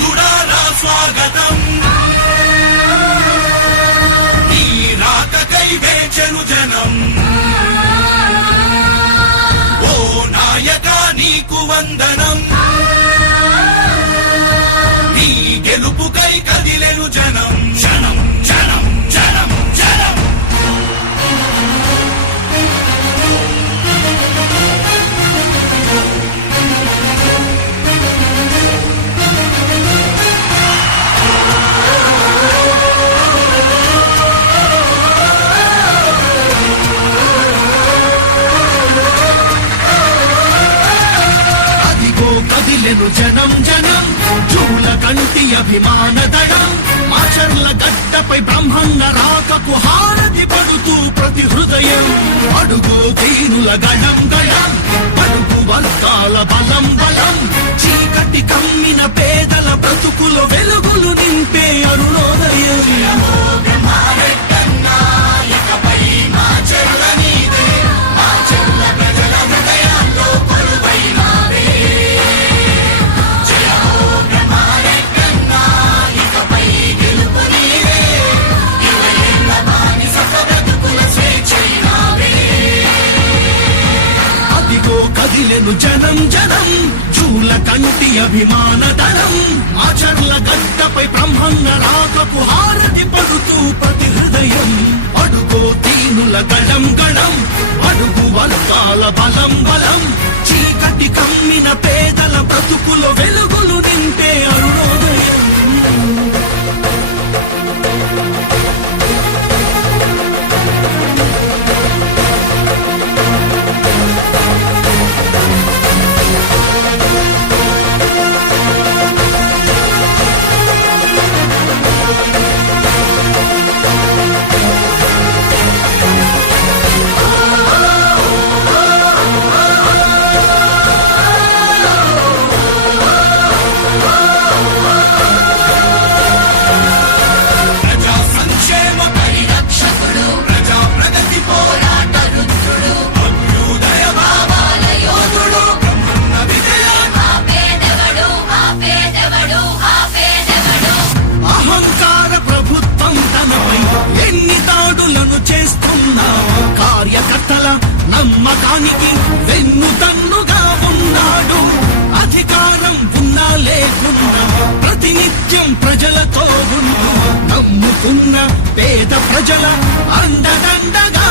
యోధుడారా స్వాగతం. జనం జనం కంటి అభిమాన దళం మాచర్ల గడ్డపై బ్రహ్మన్న రాకకు హారతి పడుతూ ప్రతి హృదయం అడుగు దీనుల గళం గళం అడుగు వర్గాల బలం బలం చీకటి కమ్మిన పేదల బ్రతుకుల వెలుగు కదిలెను జనం జనం చూల కంటి అభిమాన దళం ఆచరణ గట్టపై బ్రహ్మన్న రాకపు హారతి పడుతూ ప్రతి హృదయం. అడుగో దీనుల గళం గళం అడుగు వర్గాల బలం బలం. చీకటి కమ్మిన పేదల బ్రతుకులో వెల నమ్మకానికి వెన్నుదన్నుగా ఉన్నాడు. అధికారం ఉన్నా లేకున్నా ప్రతినిత్యం ప్రజలతో ఉంటూ నమ్ముకున్న పేద ప్రజల అండదండగా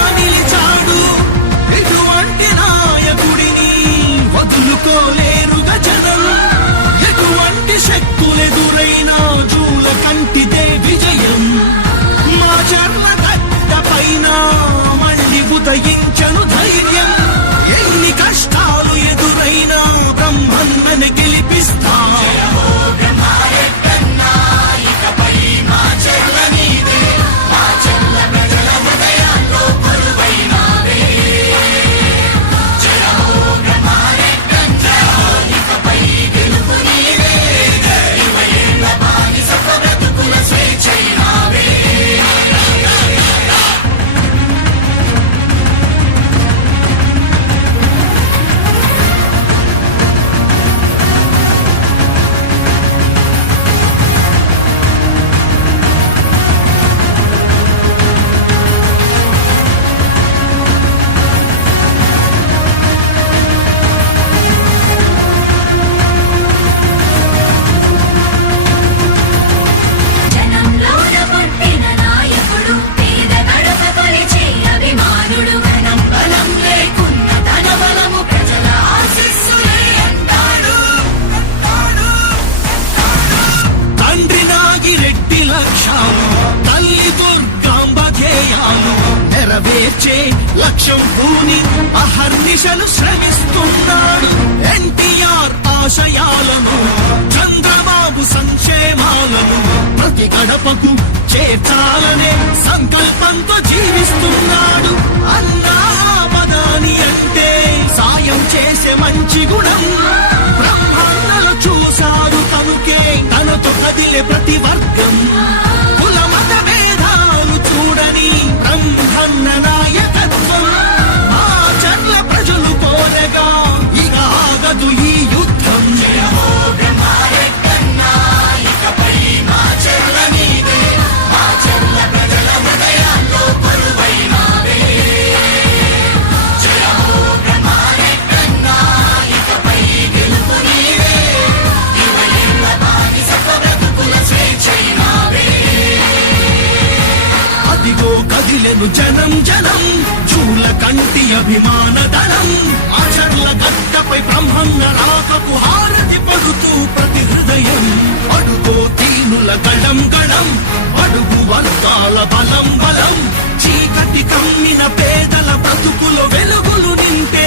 నెరవేర్చే లక్ష్యం భూని అహర్నిశలు శ్రమిస్తున్నాడు. ఎన్టీఆర్ ఆశయాలను చంద్రబాబు సంక్షేమాలను ప్రతి గడపకు చేర్చాలనే సంకల్పంతో జీవిస్తున్నాడు. అన్నా పదాని అంటే సాయం చేసే మంచి గుణం. బ్రహ్మాండలు చూశారు తనుకే తనతో కదిలే ప్రతి వర్గం. గుండెను జనం జనం. చూల కంటి అభిమాన ధనం. అచర్ల గట్టపై బ్రహ్మంగ రాకకు హారతి పడుతూ ప్రతి హృదయం. అడుగో తీనుల గడం గళం. అడుగు వర్గాల బలం బలం. చీకటి కమ్మిన పేదల బ్రతుకులు వెలుగులు నింటే